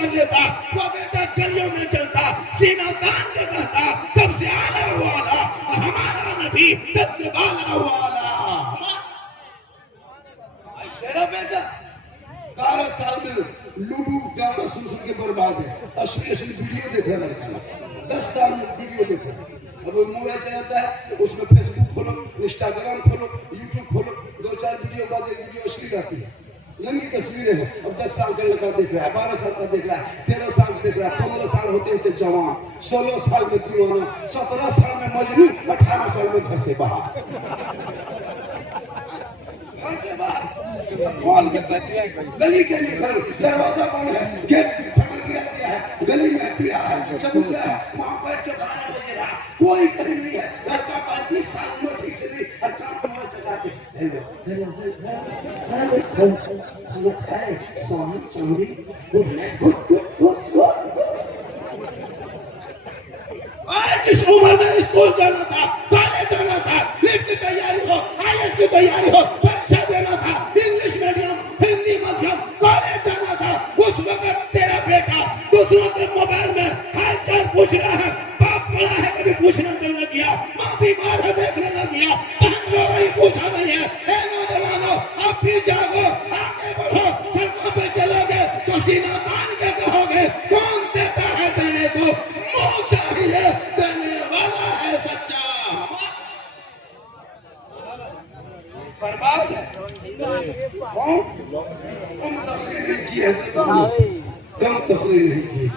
कर लेता, वो बेटा गलियों में चलता, सीना तान के कहता सबसे आला वाला हमारा नबी, सबसे बाला वाला। तेरा बेटा 12 साल में लूडू गाना सुन सुन के बर्बाद है, असली असली वीडियो देख रहा लड़का, 10 साल में वीडियो देख रहा। अब वो मोबाइल चलाता है, उसमें फेसबुक खोलो, इंस्टाग्राम खोलो, यूट्यूब खोलो, 2-4 वीडियो बाद एक वीडियो असली रहती है, नंगी तस्वीरें हैं। अब 10 साल का लड़का देख रहा है, 12 साल का देख रहा है, 13 साल देख रहा है, 15 साल होते होते जवान, 16 साल में दीवाना, 17 साल में मजनू, 18 साल में घर से बाहर, घर से बाहर, मॉल में गली के लिए घर, दरवाजा बंद है, गेट छप्पर गिरा दिया है, गली में पीड़ा है, चबूतरा है, वहां बैठ के 12 बजे रहा, कोई कहीं नहीं है, लड़का 35 साल में ठीक से नहीं, और काम कमर सटा के हेलो हेलो हेलो हेलो खाए सोना चांदी good night good good good good. जिस उम्र में स्कूल जाना था, कॉलेज जाना था, नीट की तैयारी हो, आईएएस की तैयारी हो, परीक्षा देना था, इंग्लिश मीडियम, हिंदी माध्यम, कॉलेज जाना था, उस वक्त तेरा बेटा दूसरों के मोबाइल में हालचाल पूछ रहा है, बाप बड़ा है कभी पूछना क्यों न किया, माँ बीमार है देखने न गया, बहन रो रही पूछा नहीं है। ए नौजवानों, आप भी जागो, आगे बढ़ो, सड़कों पे चलोगे तो सीना तान के कहोगे कौन देता है देने को, मुंह चाहिए देने वाला है सच्चा। बर्बाद है कौन? कम तकरीर नहीं की है, कम तकरीर नहीं की,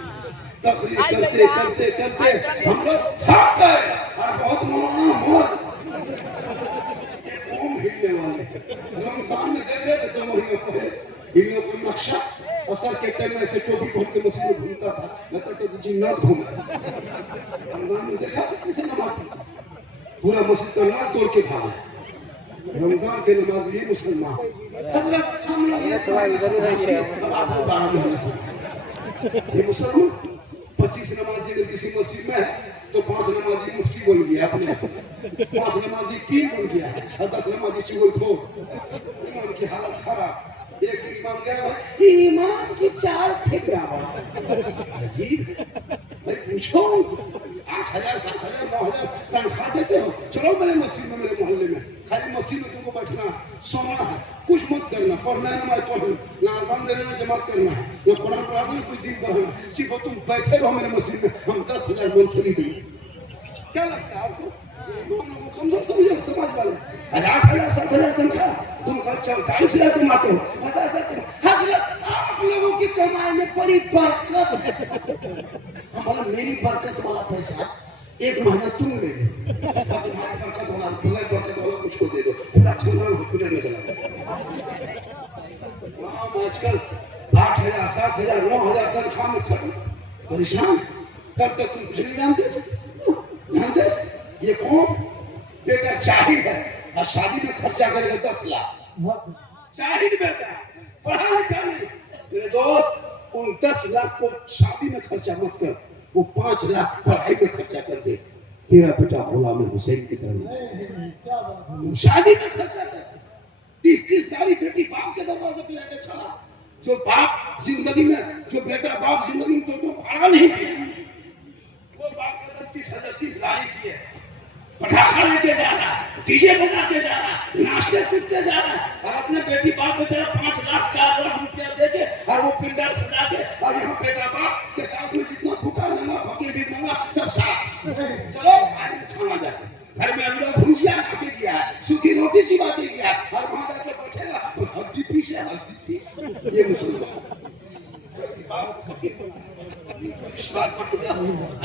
तकरीर करते करते करते हम लोग थक गए और बहुत मौलाना मोर ये कौम हिलने वाले। रमजान में देख रहे थे 2 महीने पहले इन लोगों का नक्शा, असर के टाइम में ऐसे टोपी पहन के मस्जिद में घूमता था, लगता था जिन्नात घूम रहा। रमजान में देखा तो कैसे नमाज पढ़ता, पूरा मस्जिद का नमाज तोड़ के भागा। रमजान के नमाज ये मुसलमान हजरत हम लोग ये तो अब आपको 12 महीने से ये मुसलमान 25 नमाजी अगर किसी मस्जिद में है तो 5 नमाजी मुफ्ती बन गया अपने, 5 नमाजी पीर बन गया है और 10 नमाजी चुगलखोर। इमाम की हालत खराब। एक दिन इमाम गया, इमाम की चाल ठीक ना बा, अजीब भाई पूछो 8,000 7,000 9,000 तनख्वाह देते हो, चलो मेरे मस्जिद में, मेरे मोहल्ले में, खाली मस्जिद में तुमको बैठना सोना है, कुछ मत करना, पढ़ना है नमाज पढ़ना, ना अज़ान देने में जमात करना है, ना कुरान पढ़ाना, कुछ दिन पढ़ना, सिर्फ तुम बैठे रहो मेरे मस्जिद में, हम 10,000 मंथली देंगे। क्या लगता है आपको? कमजोर समझे समाज वाले, 8,000 7,000 तनख्वाह, तुम 40,000 कमाते हो, 50,000। हजरत आप लोगों की कमाई में बड़ी बरकत है। हमारा मेरी बरकत वाला पैसा 1 महीना तुम ले लो और तुम्हारी बरकत वाला बगैर बरकत वाला मुझको दे दो, पूरा खानदान हॉस्पिटल में चला जाए। आजकल 8,000 7,000 9,000 तनख्वाह में खड़े परेशान, तब तक तुम कुछ नहीं जानते। ये कौन बेटा चाहिए है और शादी में खर्चा करेगा 10 लाख, चाहिए बेटा पढ़ा लिखा नहीं। मेरे दोस्त उन 10 लाख को शादी में खर्चा मत कर, वो 5 लाख पढ़ाई में खर्चा कर दे, तेरा बेटा गुलाम हुसैन की तरह शादी में खर्चा कर। 30-30 गाड़ी बेटी बाप के दरवाजे पे जाके खड़ा, जो बाप जिंदगी में, जो बेटा बाप जिंदगी में तो पढ़ा नहीं दिया, वो बाप का 30 गाड़ी की है, पटाखा लेके जा रहा, डीजे बजाते जा रहा, नाचते कूदते जा रहा, और अपने बेटी बाप बेचारा 5 लाख 4 लाख रुपया दे के और वो पिंडर सजा के, और यहाँ बेटा बाप के साथ में जितना भूखा नंगा फकीर भी नंगा सब साथ, चलो खाएंगे खाना जाके, घर में अंडा भुजिया खा के गया, सूखी रोटी चिबा के गया, और वहां जाके बैठेगा हड्डी पीस है, हड्डी पीस। ये मुसलमान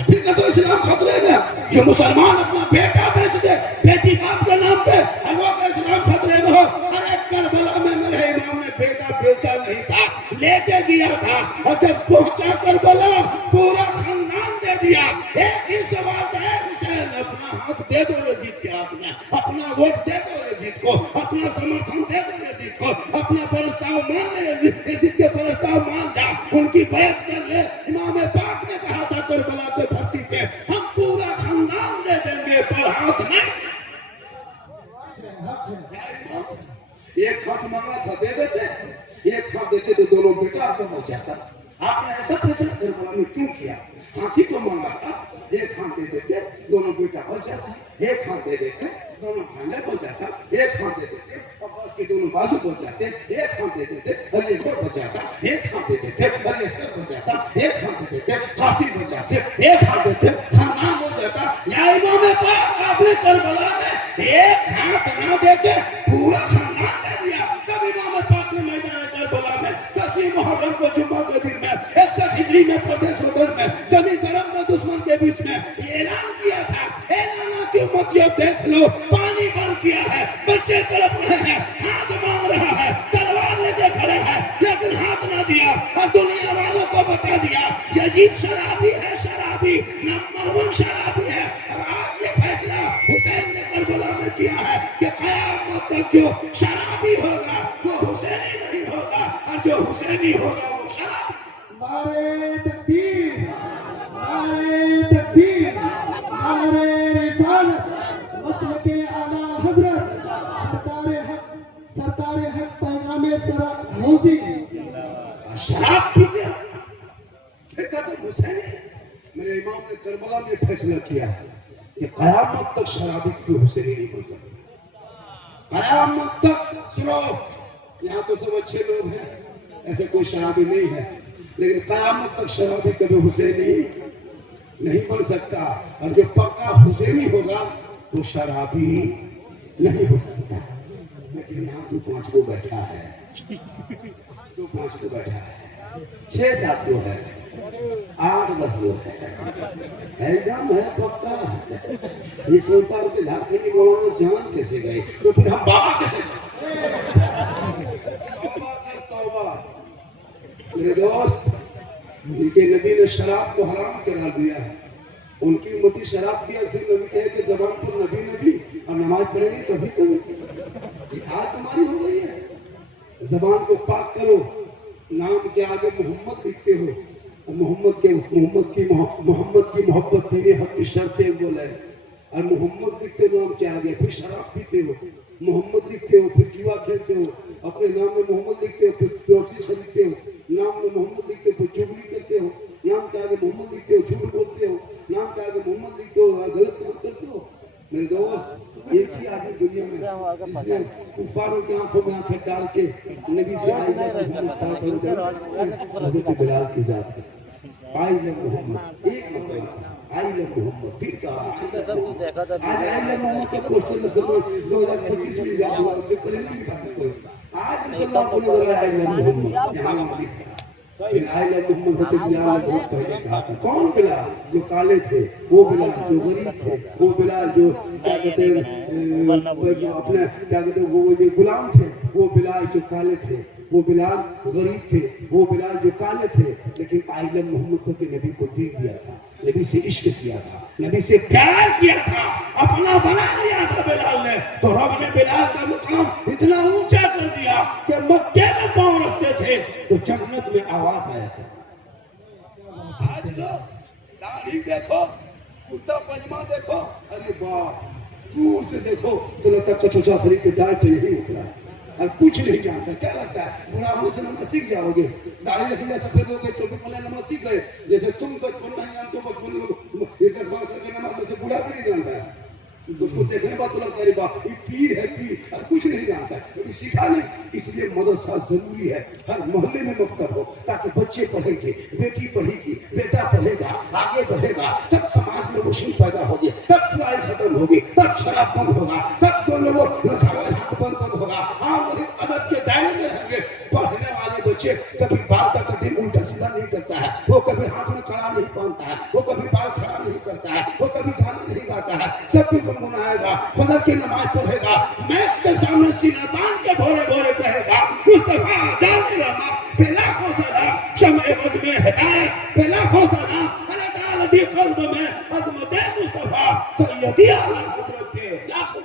फिर कहते इस्लाम खतरे में, जो मुसलमान अपना बेटा बेच दे बेटी बाप के नाम पे, और वो का इस्लाम खतरे में हो। अरे करबला में मेरे इमाम ने बेटा बेचा नहीं था, लेके दिया था, और जब पहुंचा करबला पूरा खानदान दे दिया। एक ही सवाल है, हुसैन अपना हाथ दे दो यजीद के हाथ में, अपना वोट दे दो यजीद को, अपना समर्थन दे दो यजीद को, अपना प्रस्ताव मान ले, यजीद के प्रस्ताव मान जा, उनकी बैत कर ले। इमाम पाक ने कहा था करबला के धरती पे, हम पूरा खानदान दे देंगे पर हाथ नहीं। एक हाथ मांगा था दे देते, एक हाथ देते तो दोनों बेटा आपका बच जाता। आपने ऐसा फैसला करबला में क्यों किया? हाथी तो मांगा था, एक हाथ दे देते दोनों बेटा बच जाता, एक हाथ दे देते दोनों भांजा बच जाता, एक हाथ दे देते अब्बास के दोनों बाजू बच जाते, एक हाथ दे देते अरे गोड़ बच जाता, एक हाथ दे देते अरे सर बच जाता, एक हाथ दे देते कासिम बच जाते, एक हाथ देते खानदान बच जाता। या इमाम पाक आपने करबला में एक हाथ ना देते पूरा खानदान दे दिया। तब इमाम पाक ने मैदान करबला में 10वीं मुहर्रम को जुम्मा के दिन में 61 हिजरी में प्रदेश बदर में जमीन गरम में दुश्मन के बीच में ये ऐलान किया था, ए नाना की उम्मतियों देख लो पानी बंद किया है, बच्चे तड़प रहे हैं, हाथ मांग रहा है, तलवार लेके खड़े हैं लेकिन हाथ ना दिया और दुनिया वालों को बता दिया यजीद शराबी है, शराबी नंबर 1 शराबी है। और आज ये फैसला हुसैन ने करबला में किया है कि क़यामत तक जो शराबी होगा वो हुसैनी नहीं होगा और जो हुसैनी होगा वो शराबी। नारे तकबीर, नारे तकबीर, नारे रिसालत, मसलके आला हजरत, सरकारे हक पैगामे सरा हौसी। शराब पीते देखा तो हुसैन है। मेरे इमाम ने करबला में फैसला किया है कि क़यामत तक शराबी की हुसैनी नहीं बन सकती। क़यामत तक सुनो, यहाँ तो सब अच्छे लोग हैं, ऐसे कोई शराबी नहीं है, लेकिन क़यामत तक शराबी कभी हुसैनी नहीं बन सकता। और जो पक्का हुसैनी होगा वो शराबी नहीं हो सकता। लेकिन यहाँ 2-5 को बैठा है, 2-5 को बैठा है, 6-7 को है, 8-10 लोग है, एकदम है पक्का। ये सोचता हो कि झारखंडी बोलो में जान कैसे गए, तो फिर हम बाबा कैसे तौबा कर तौबा। मेरे दोस्त, इनके नबी ने शराब को हराम करा दिया है, उनकी उम्मती शराब पिया, फिर नबी कहे कि जबान पर नबी नबी और नमाज पढ़ेंगे तभी तो हाल तुम्हारी हो गई है। जबान को पाक करो, नाम के आगे मोहम्मद लिखते हो, मोहम्मद की मोहब्बत तेरे हक की शर्त है बोले, और मोहम्मद लिखते हो नाम के आगे, फिर शराब पीते हो, मोहम्मद लिखते हो, फिर जुआ खेलते हो, अपने नाम में मोहम्मद लिखते हो, फिर लॉटरी खरीदते हो, नाम में मोहम्मद लिखते हो, फिर चुगली करते हो, नाम के आगे मोहम्मद लिखते हो, झूठ बोलते हो, नाम के आगे मोहम्मद लिखते हो, गलत काम करते हो। मेरे दोस्त, एक ही आदमी दुनिया में जिसने कुफारों की आंखों में आंखें डाल के नबी से हज़रत बिलाल की जात है, आई लव मोहम्मद, एक मतलब आई लव मोहम्मद, फिर कहा आज आई लव मोहम्मद का पोस्टर में सब 2025 में याद हुआ, उससे पहले नहीं लिखा था कोई। आज मुसलमान को नजर आया आई लव मोहम्मद, यहाँ वहाँ लिखा। फिर आई लव मोहम्मद हज़रत बिलाल ने बहुत पहले कहा था। कौन बिलाल? जो काले थे, वो बिलाल जो गरीब थे, वो बिलाल जो क्या कहते हैं अपने क्या कहते हैं वो जो गुलाम थे, वो बिलाल जो काले थे, वो बिलाल गरीब थे, वो बिलाल जो काले थे, लेकिन आई लव मोहम्मद के नबी को दिल दिया था, नबी से इश्क किया था, नबी से प्यार किया था, अपना बना लिया था बिलाल ने। तो रब ने बिलाल का मुकाम इतना ऊंचा कर दिया कि मक्के में पांव रखते थे तो जन्नत में आवाज आया था। आज लोग दाढ़ी देखो, कुर्ता पजामा देखो, अरे बाप, दूर से देखो तो लगता है कचौचा शरीर के डाल पे नहीं उतरा है और कुछ नहीं जानता। क्या लगता है बुरा होने से नमाज सीख जाओगे, दाढ़ी रखने सफेद हो गए, 24 पहले नमाज सीख गए। जैसे तुम बचपन में जानते हो, बचपन में 10-12 साल की नमाज में से बुढ़ा भी नहीं जानता है, उसको देखने बाद तो लगता है बाप ये पीर है, पीर, और कुछ नहीं जानता है, क्योंकि सीखा नहीं। इसलिए मदरसा जरूरी है, हर मोहल्ले में मकतब हो, ताकि बच्चे पढ़ेंगे, बेटी पढ़ेगी, बेटा पढ़ेगा, आगे बढ़ेगा, तब समाज में रोशनी पैदा होगी, तब बुराई खत्म होगी, तब शराब बंद होगा, तब तो लोगों बंद होगा, और वही अदब के दायरे में रहेंगे। पढ़ने वाले बच्चे कभी बाल का कटिंग उल्टा सीधा नहीं करता है, वो कभी हाथ में कड़ा नहीं पहनता है, वो कभी बाल खड़ा नहीं करता है, वो कभी गाना नहीं गाता है, जब भी गुनगुनाएगा, फजर की नमाज पढ़ेगा, मैक के सामने सीना तान के भोरे भोरे कहेगा मुस्तफा जाने लगा बेलाखों सलाम, शम्ए बज़ में हिदायत बेलाखों सलाम, अरे डाल दी कल्ब में अज़मत मुस्तफा सैयदी आला हज़रत के लाखों।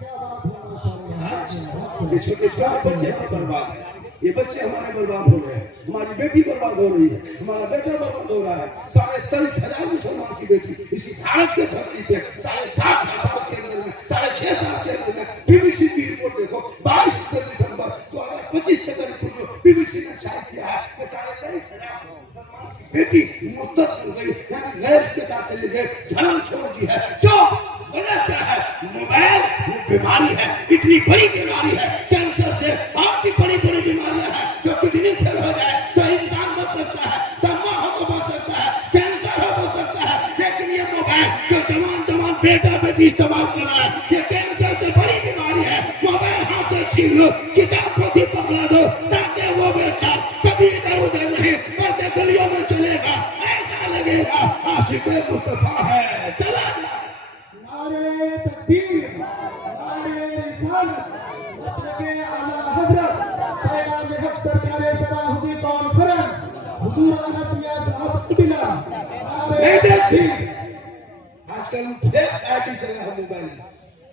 क्या बात है माशाअल्लाह। ये छोटे छोटे बच्चे बर्बाद है, ये बच्चे हमारे बर्बाद हो रहे हैं, हमारी बेटी बर्बाद हो रही है, हमारा बेटा बर्बाद हो रहा है। 23,500 मुसलमान की बेटी इसी भारत के धरती पे 7.5 साल के अंदर में, 6.5 साल के अंदर में, बीबीसी की रिपोर्ट देखो, 22 दिसंबर 2025 तक रिपोर्ट जो बीबीसी ने शायद किया है कि 23,500 बेटी मुर्तद बन गई, यानी गैर के साथ चली गई, धर्म छोड़ दी है। क्यों? वजह क्या है? मोबाइल बीमारी है, इतनी बड़ी बीमारी है, कैंसर से और भी बड़ी बड़ी बीमारियां हैं। जो किडनी फेल हो जाए तो इंसान बच सकता है, दमा हो तो बच सकता है, कैंसर हो बच सकता है, लेकिन ये मोबाइल जो जवान जवान बेटा बेटी इस्तेमाल कर रहा है, ये कैंसर से बड़ी बीमारी है। मोबाइल हाथ से छीन लो, किताब पोथी पकड़ा दो, ताकि वो बेटा कभी इधर उधर नहीं बल्कि गलियों में चलेगा, ऐसा लगेगा आशिक मुस्तफा है, चला जा। नारे तकबीर, नारे रिसालत, मसलके आला हजरत, पैगाम हक सरकार सरा हुजूर कॉन्फ्रेंस, हुजूर अनस मियां साहब क़िबला, नारे तकबीर। आजकल फेक आईडी चला है मोबाइल में,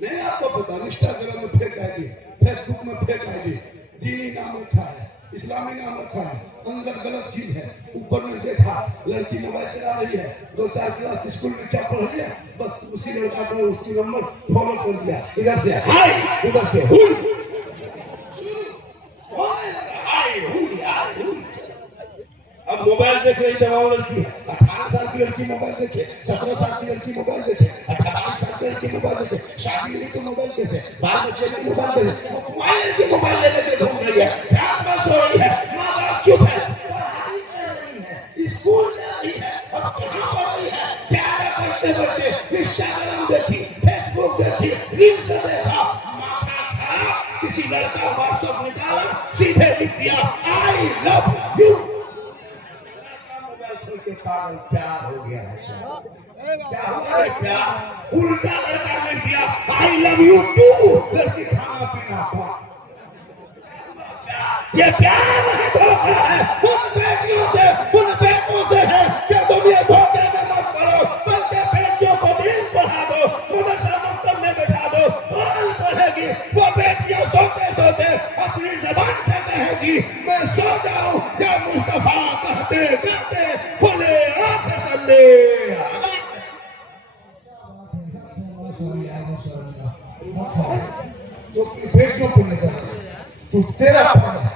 नहीं आपको पता? इंस्टाग्राम में फेक आईडी, फेसबुक में फेक आईडी, दीनी नाम रखा है, इस्लामी नाम रखा है, अंदर गलत चीज है। ऊपर में देखा लड़की मोबाइल चला रही है, 2-4 क्लास स्कूल में क्या पढ़ लिया, बस उसी लड़का को उसकी नंबर फॉलो कर दिया, इधर से हाय उधर से हुई, शुरू होने लगा हाय हुई हाय हुई। अब मोबाइल देख रही जवान लड़की है, 18 साल की लड़की मोबाइल देखे, 17 साल की लड़की मोबाइल देखे, 28 साल की लड़की मोबाइल देखे, शादी हुई तो मोबाइल कैसे, बाल बच्चे में मोबाइल कैसे, मोबाइल लड़की मोबाइल लेके घूम रही है, रात में सो रही है, माँ बाप चुप है, पढ़ाई कर रही है, स्कूल जा रही है, अब कहाँ पढ़ रही है, 11 बजते बजते इंस्टाग्राम देखी, फेसबुक देखी, रील्स देखा, माथा खराब, किसी लड़का व्हाट्सएप निकाला, सीधे लिख दिया आई लव यू। के पागल प्यार हो गया है, क्या हुआ है प्यार? उल्टा लड़का लिख दिया आई लव यू टू, लड़की खाना पीना बंद। ये प्यार नहीं धोखा है, उन बेटियों से उन बेटों से है कि तुम ये धोखे में मत पड़ो, बल्कि बेटियों को दीन पढ़ा दो, मदरसा मकतब में बैठा दो, कुरान पढ़ेगी, वो बेटियां सोते सोते अपनी जबान से कहेगी मैं सो जाऊं या मुस्तफा कहते कहते बोले आंख सल्ले। तो बेटियों को नजर तू तेरा पर्दा,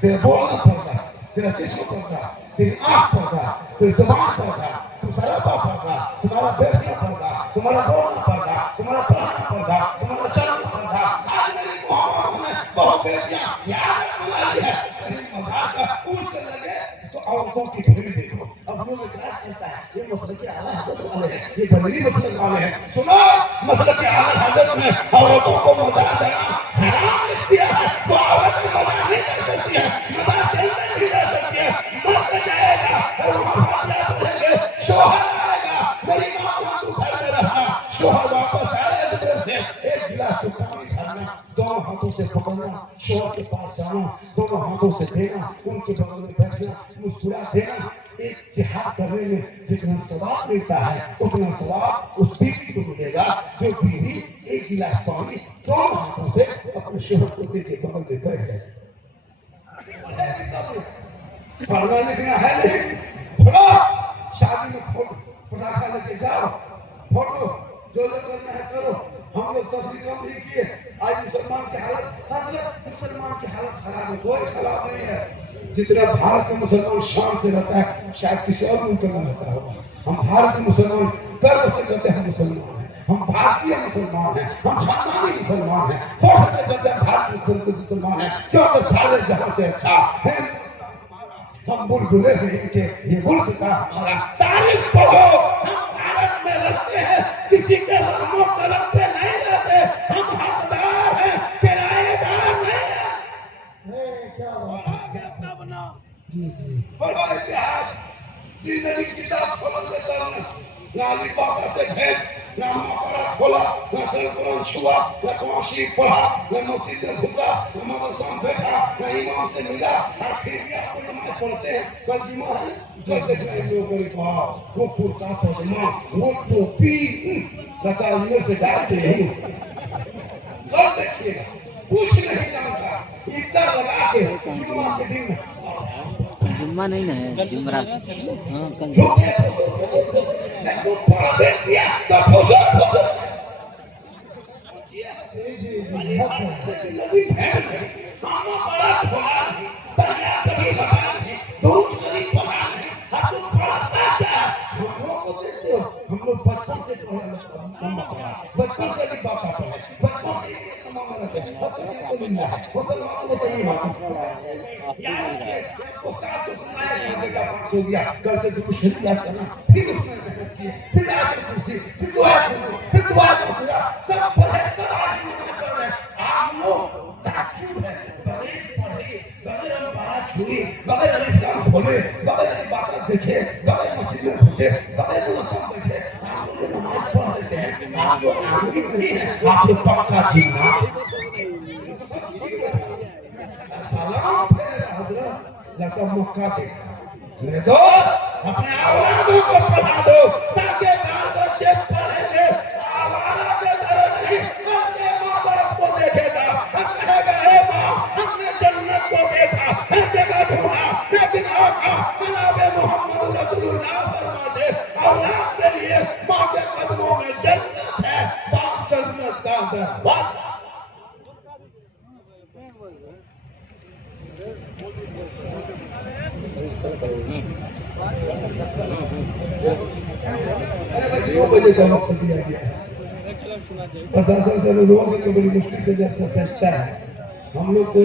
तेरा बोलना पर्दा, तेरा जिस्म पर्दा, तेरी आंख पर्दा, तेरी जुबान पर्दा, तू सरापा पर्दा, तुम्हारा बैठना पर्दा, तुम्हारा बोलना पर्दा, तुम्हारा पढ़ना पर्दा, तुम्हारा चलना पर्दा। आज मेरी मोहब्बत में बहुत बेटियां याद बना ली है, कहीं मजाक का उनसे लगे तो औरतों की भीड़ देखो। अब लोग इतराज करता है ये मसलक के आला हज़रत वाले हैं, ये बरेली मसलक वाले हैं। सुनो, मसलक के आला हज़रत में औरतों को मजाक जाना हराम लिख दिया है। वो औरत मजाक नहीं ले सकती है, मजाक जन्नत नहीं ले सकती है। मर्द जाएगा और वहाँ फातिहा पढ़ेंगे, शौहर आएगा, मेरी माँ को तू घर में रहना, शौहर वापस आए देर से एक गिलास तो पानी भरना, दोनों हाथों से पकड़ना, शौहर के पास जाना, दोनों हाथों से देना, उनके बगल में बैठना, मुस्कुरा देना। एक जिहाद करने में जितना सवाब मिलता है उतना सवाब उस बीवी को मिलेगा जो बीवी एक गिलास पानी दोनों हाथों से अपने शौहर को दे के बगल में बैठ जाए। पढ़ना लिखना है नहीं, फोड़ो शादी में फोटो पटाखा लेके जाओ, फोटो जो जो करना है करो। हम लोग तफरी कम नहीं किए। आज मुसलमान की हालत, हजरत मुसलमान की हालत खराब है, कोई खराब नहीं है। जितना भारत में मुसलमान शान से रहता है शायद किसी और मुल्क में रहता होगा। हम भारत के मुसलमान गर्व से कहते हैं मुसलमान हैं, हम भारतीय मुसलमान हैं, हम खानदानी मुसलमान हैं, फख्र से कहते हैं भारत मुसलमान हैं, क्योंकि सारे जहां से अच्छा है। हम बुलबुले हैं इनके, ये गुलसिता हमारा। तारीख पढ़ो, हम भारत में रहते हैं, किसी के नामों कलम पे नहीं रहते, हम हकदार हैं, किराएदार नहीं है। क्या बात पढ़ो इतिहास, जिंदगी की किताब खोल देता हूँ ना, अली पाका से भेंट, ना मकबरा खोला, ना सर कुरान छुआ, ना कुआशी पढ़ा, ना मस्जिद में घुसा, ना मदरसा में बैठा, ना इमाम से मिला। आखिर भी आप नमाज पढ़ते हैं, कल जुमा है, कल देख रहे हैं लोगों ने कहा वो कुर्ता पजामा, वो टोपी बता इधर से डालते हैं। कल देखिएगा, कुछ नहीं जानता, इफ्तार लगा के जुमा के दिन में जुम्मा नहीं ना है, जुमरात। हाँ कल जो क्या जब वो पढ़ दिया तो फौजर नदी फैल गई। हम बड़ा खोला नहीं, तैयार कभी बता नहीं, बहुत शरीफ पढ़ा नहीं, बचपन से भी बात आता है, बचपन से ही रहते हैं। अब तो इनको मिलना है, मुसलमानों में तो यही बात है। यार उस्ताद को सुनाया बेटा पास हो गया, कल से दुआ शरीफ याद करना, फिर उसने मेहनत की, फिर आयत कुर्सी, फिर दुआ मसूरा, सब पढ़े तब आज नमाज पढ़ रहे। आप लोग ताज्जुब है, बगैर पढ़े, बगैर अल्फारा छुए, बगैर अलिफ लाम खोले, बगैर अलिफ बाता देखे, बगैर मस्जिद में घुसे, बगैर मदरसा में बैठे, आप लोग नमाज पढ़ लेते हैं। आप लोग आदमी नहीं है, आप लोग पक्का जीना। सब ठीक है। सलाम फेरेगा हजरत, लगा मौका दे। मेरे दोस्त अपने औलादों को पढ़ा दो ताकि बाल बच्चे पढ़ेंगे। हमारा के तरह नहीं, अपने माँ बाप को देखेगा और कहेगा हे माँ हमने जन्नत को देखा, हर जगह ढूंढा, लेकिन आका जनाबे मोहम्मद रसूलुल्लाह फरमाते औलाद के लिए माँ के कदमों में जन्नत है, बाप जन्नत का दरवाजा। अरे भाई 9 बजे का वक्त दिया गया है। प्रशासन से अनुरोध है कि बड़ी मुश्किल से जब सजता है हम लोग को